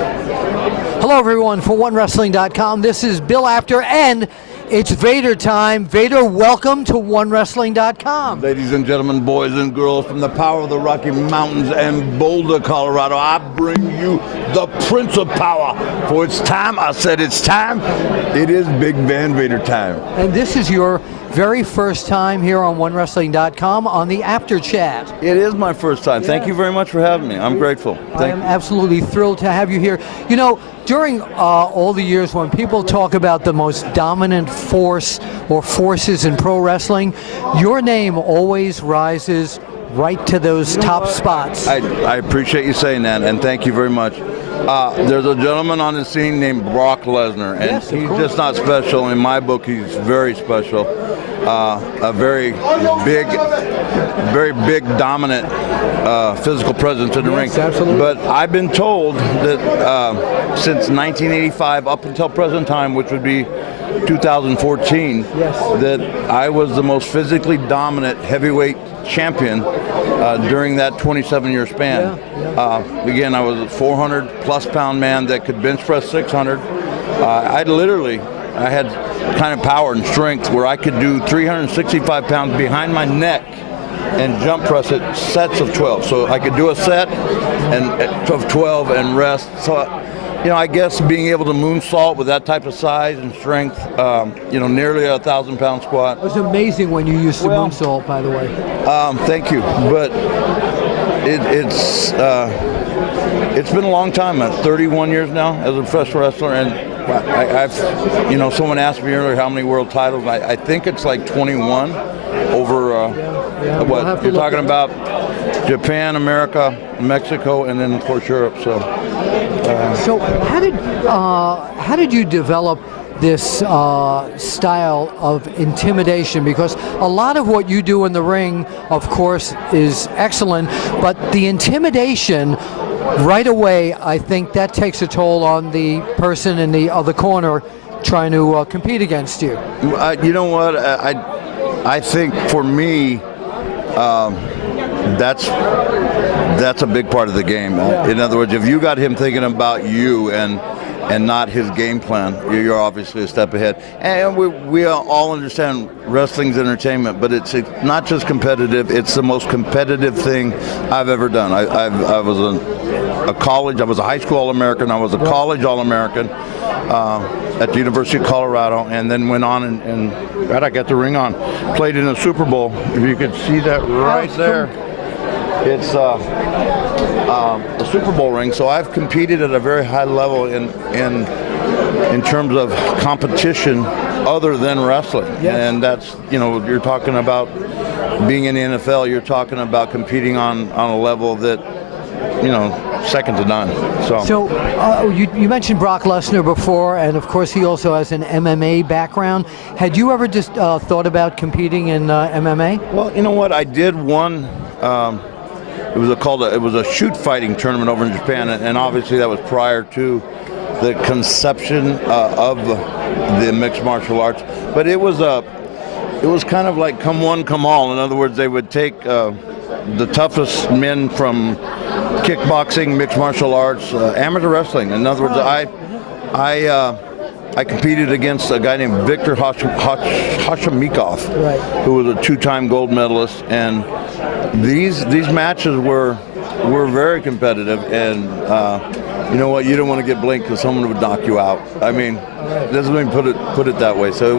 Hello, everyone, for OneWrestling.com. This is Bill Apter, and it's Vader time. Vader, welcome to OneWrestling.com. Ladies and gentlemen, boys and girls, from the power of the Rocky Mountains and Boulder, Colorado, I bring you the Prince of Power. For it's time, I said it's time. It is Big Van Vader time. And this is your very first time here on OneWrestling.com on the Apter Chat. It is my first time. Thank you very much for having me. I'm grateful. I am absolutely thrilled to have you here. You know, during all the years when people talk about the most dominant force or forces in pro wrestling, your name always rises right to those top spots. I appreciate you saying that, and thank you very much. There's a gentleman on the scene named Brock Lesnar, and yes, he's just not special. In my book, he's very special. A very big, dominant physical presence in the ring. Absolutely. But I've been told that since 1985 up until present time, which would be 2014, that I was the most physically dominant heavyweight champion during that 27-year span. Again, I was a 400-plus pound man that could bench press 600. I had kind of power and strength where I could do 365 pounds behind my neck and jump press it sets of 12. So I could do a set of 12 and rest. So, you know, I guess being able to moonsault with that type of size and strength, nearly a 1,000-pound squat. It was amazing when you used to moonsault, by the way. Thank you. But it's been a long time. 31 years now as a professional wrestler, and someone asked me earlier how many world titles. I think it's like 21 over what you're talking about. Japan, America, Mexico, and then of course Europe. So how did you develop this style of intimidation? Because a lot of what you do in the ring, of course, is excellent, but the intimidation right away, I think that takes a toll on the person in the other corner trying to compete against you. You know what? I think for me, that's a big part of the game. In other words, if you got him thinking about you and not his game plan, you're obviously a step ahead. And we all understand wrestling's entertainment, but it's not just competitive, it's the most competitive thing I've ever done. I was I was a high school All-American, I was a college All-American at the University of Colorado, and then went on and I got the ring on. Played in a Super Bowl, if you could see that right there. It's a Super Bowl ring, so I've competed at a very high level in terms of competition other than wrestling. And that's, you're talking about being in the NFL, you're talking about competing on a level that, second to none. So you mentioned Brock Lesnar before, and of course he also has an MMA background. Had you ever just thought about competing in MMA? Well, you know what, I did one. It was a shoot fighting tournament over in Japan, and obviously that was prior to the conception of the mixed martial arts. But it was kind of like come one, come all. In other words, they would take the toughest men from kickboxing, mixed martial arts, amateur wrestling. In other words, I competed against a guy named Victor Hashimikov, who was a two-time gold medalist, and these matches were very competitive, and you know what? You don't want to get blinked because someone would knock you out. I mean, doesn't even put it that way. So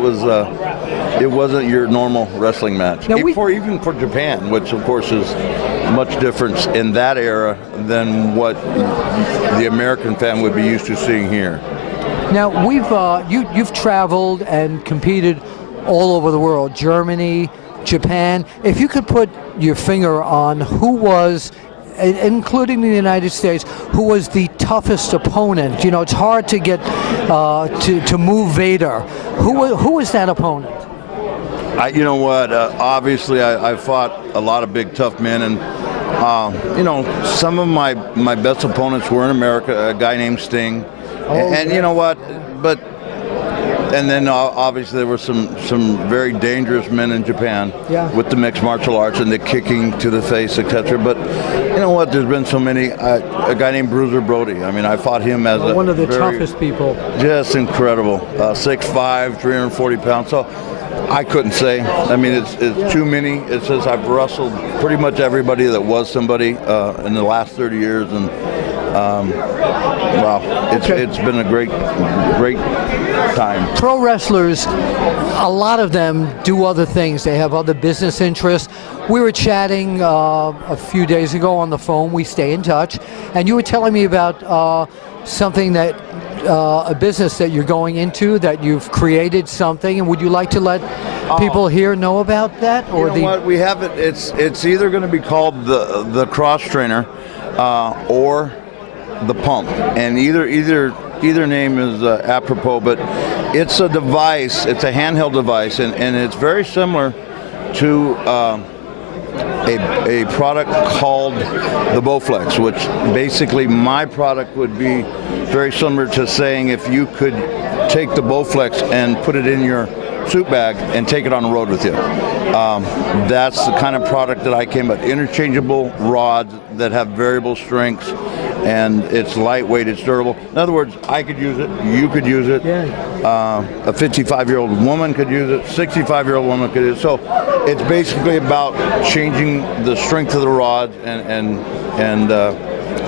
it wasn't your normal wrestling match. Now even for Japan, which of course is much different in that era than what the American fan would be used to seeing here. Now you've traveled and competed all over the world, Germany, Japan. If you could put your finger on who was, including the United States, who was the toughest opponent? It's hard to get to move Vader. Who was that opponent? You know what? Obviously, I fought a lot of big, tough men, and some of my best opponents were in America. A guy named Sting, and you know what? But and then obviously there were some very dangerous men in Japan with the mixed martial arts and the kicking to the face, etc. But you know what? There's been so many. A guy named Bruiser Brody. I mean, I fought him as one of the toughest people. Just incredible. 6'5", 340 pounds. So I couldn't say. I mean, it's too many. It says I've wrestled pretty much everybody that was somebody in the last 30 years, and wow, it's been a great time. Pro wrestlers, a lot of them do other things. They have other business interests. We were chatting a few days ago on the phone. We stay in touch, and you were telling me about something that a business that you're going into, that you've created something, and would you like to let people here know about that? Or you know what? We have it. It's either going to be called the cross trainer or the pump, and either name is apropos, but it's a device. It's a handheld device, and it's very similar to a product called the Bowflex, which basically my product would be very similar to saying if you could take the Bowflex and put it in your suit bag and take it on the road with you. That's the kind of product that I came up with. Interchangeable rods that have variable strengths, and it's lightweight, it's durable. In other words, I could use it, you could use it, a 55-year-old woman could use it, 65-year-old woman could use it. So it's basically about changing the strength of the rod and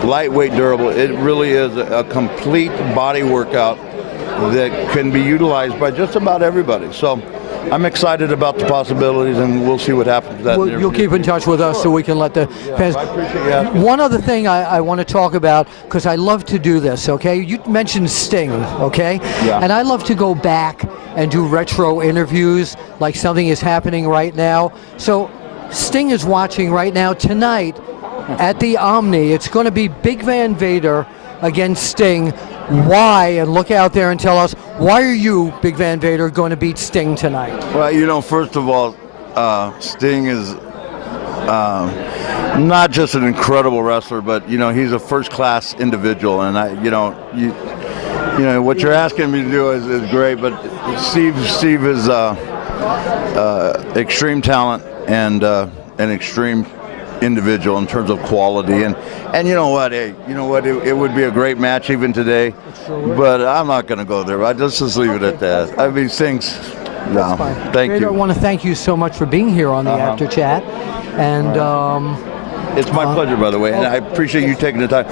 lightweight, durable. It really is a complete body workout that can be utilized by just about everybody. So I'm excited about the possibilities, and we'll see what happens to that. Well, you'll keep in touch with us so we can let the fans. I appreciate you asking. One other thing I want to talk about, because I love to do this, okay? You mentioned Sting, okay? Yeah. And I love to go back and do retro interviews, like something is happening right now. So Sting is watching right now tonight at the Omni. It's going to be Big Van Vader against Sting. Why? And look out there and tell us, why are you, Big Van Vader, going to beat Sting tonight? Well, you know, first of all, Sting is not just an incredible wrestler, but you know, he's a first-class individual, and you know what you're asking me to do is great. But Steve is extreme talent and an extreme individual in terms of quality, and you know what, it would be a great match even today, but I'm not going to go there. Let's just leave it at that. I mean, things. No, thank you. I want to thank you so much for being here on the After Chat, and it's my pleasure, by the way, and I appreciate you taking the time.